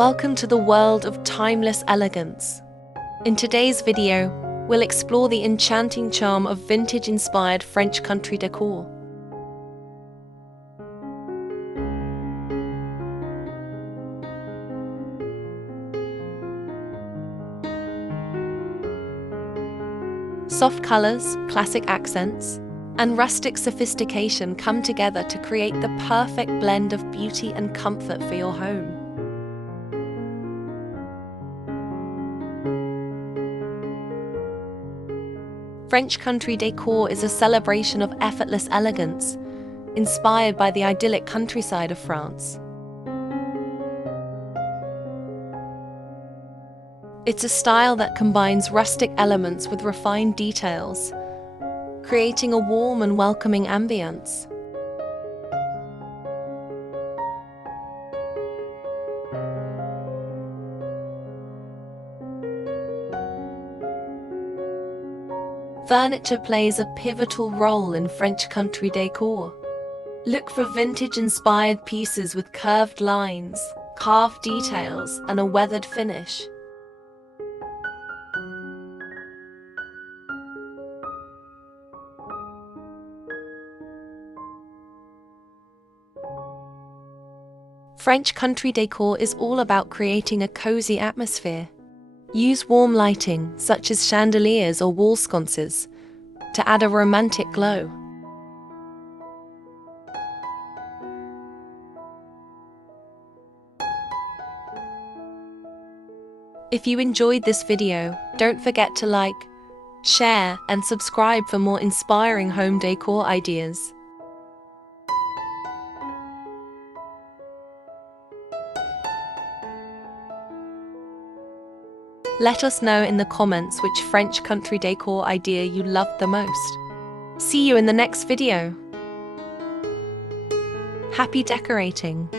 Welcome to the world of timeless elegance. In today's video, we'll explore the enchanting charm of vintage-inspired French country decor. Soft colors, classic accents, and rustic sophistication come together to create the perfect blend of beauty and comfort for your home. French country decor is a celebration of effortless elegance, inspired by the idyllic countryside of France. It's a style that combines rustic elements with refined details, creating a warm and welcoming ambience. Furniture plays a pivotal role in French country decor. Look for vintage-inspired pieces with curved lines, carved details, and a weathered finish. French country decor is all about creating a cozy atmosphere. Use warm lighting, such as chandeliers or wall sconces, to add a romantic glow. If you enjoyed this video, don't forget to like, share, and subscribe for more inspiring home decor ideas. Let us know in the comments which French country decor idea you loved the most. See you in the next video. Happy decorating!